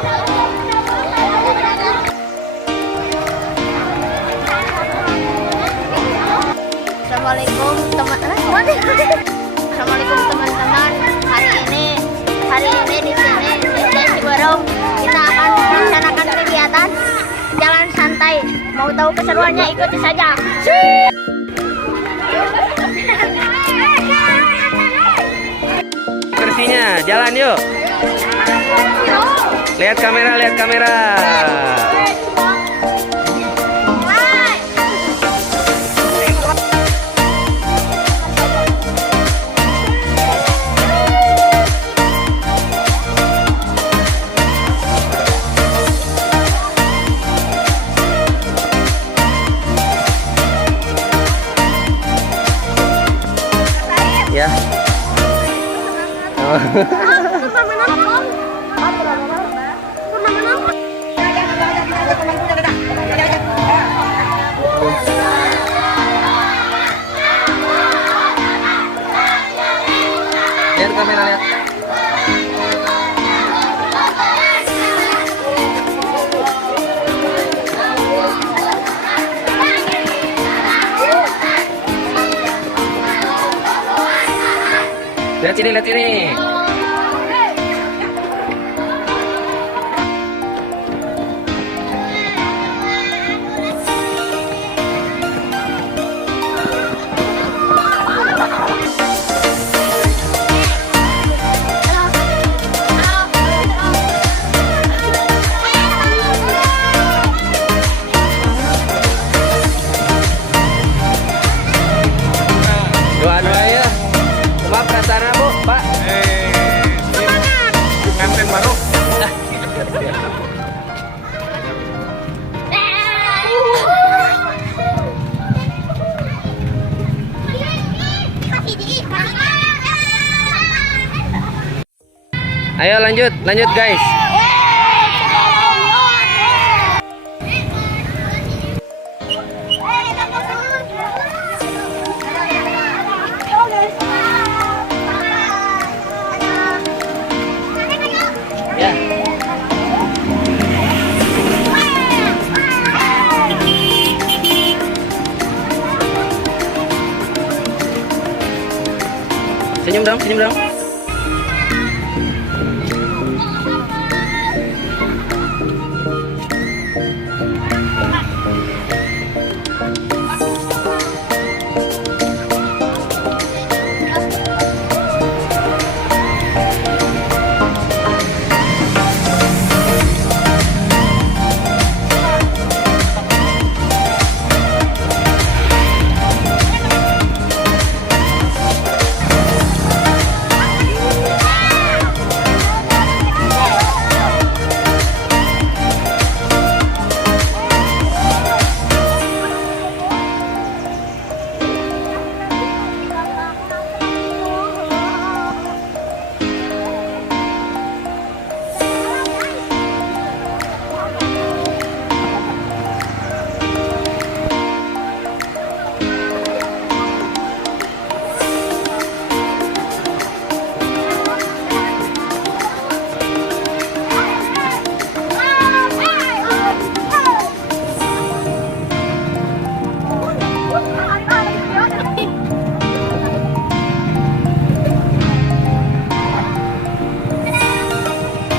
Assalamualaikum teman-teman. Hari ini di sini di Ciberem kita akan melaksanakan kegiatan jalan santai. Mau tahu keseruannya, ikuti saja. Versinya, jalan yuk. Lihat kamera, lihat kamera. Ya. Lihat kamera, lihat. Lihat sini, lihat sini. Doa-doa ya. Cuma perasaan Bu, Pak. Pengantin baru. Ayo lanjut guys. Ya. Senyum dong, senyum dong.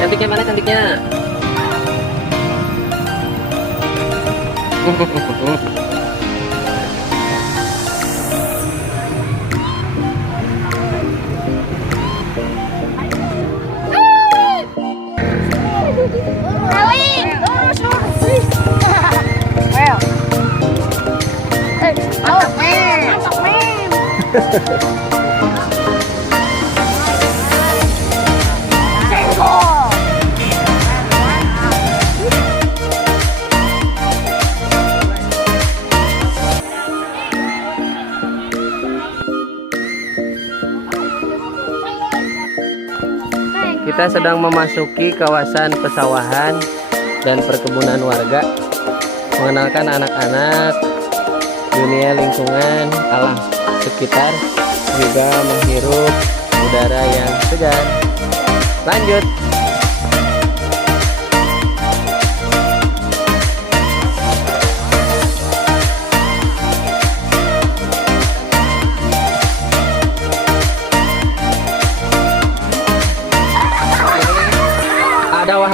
Cantiknya mana cantiknya? Kita sedang memasuki kawasan pesawahan dan perkebunan warga, mengenalkan anak-anak dunia lingkungan alam sekitar, juga menghirup udara yang segar. Lanjut.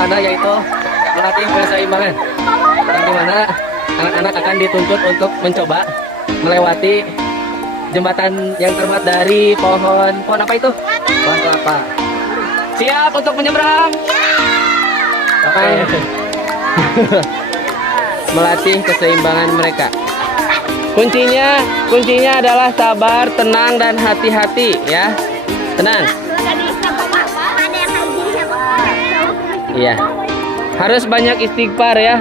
sederhana yaitu melatih keseimbangan. Yang dimana anak-anak akan dituntut untuk mencoba melewati jembatan yang terbuat dari pohon apa itu? Pohon kelapa. Siap untuk menyeberang? Oke. Melatih keseimbangan mereka. Kuncinya adalah sabar, tenang dan hati-hati ya. Tenang. Iya. Harus banyak istighfar ya.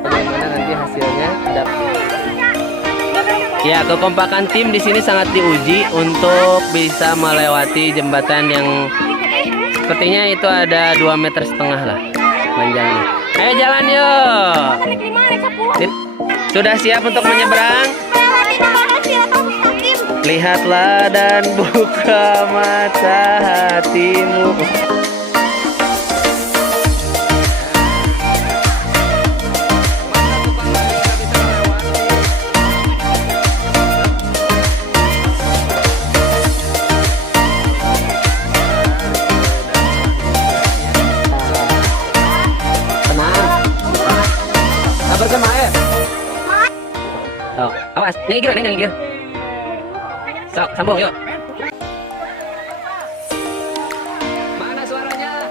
Bagaimana nanti hasilnya? Ya, kekompakan tim di sini sangat diuji untuk bisa melewati jembatan yang sepertinya itu ada 2,5 meter lah panjangnya. Ayo jalan yuk. Sudah siap untuk menyeberang? Lihatlah dan buka mata hatimu. Oh, awas, nyengir, nyengir. Sok, sambung yuk. Mana suaranya?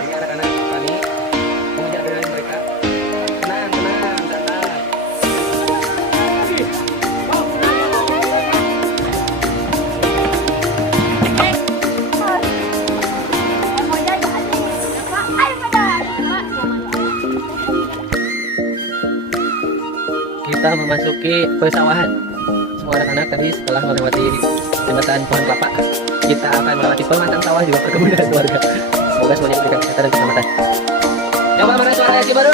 Ini anak-anak panik, mengejar dengan mereka. Tenang, santai. Kita memasuki persawahan. Semua anak-anak tadi setelah melewati jembatan pohon kelapa, kita akan melewati pematang sawah juga perkebunan warga. Semoga semuanya diberikan kesehatan dan keselamatan. Coba mana suaranya Cibaru?